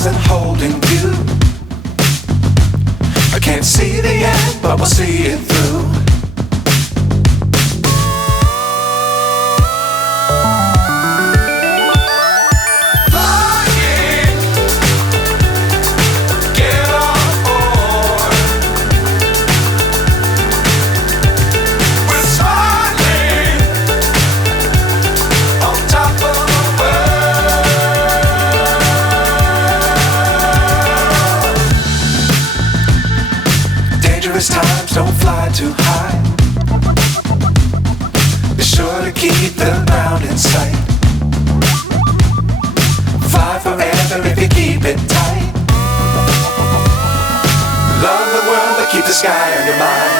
stars and holding you. I can't see the end, but we'll see it through. Times don't fly too high. Be sure to keep the ground in sight. Fly forever if you keep it tight. Love the world but keep the sky on your mind.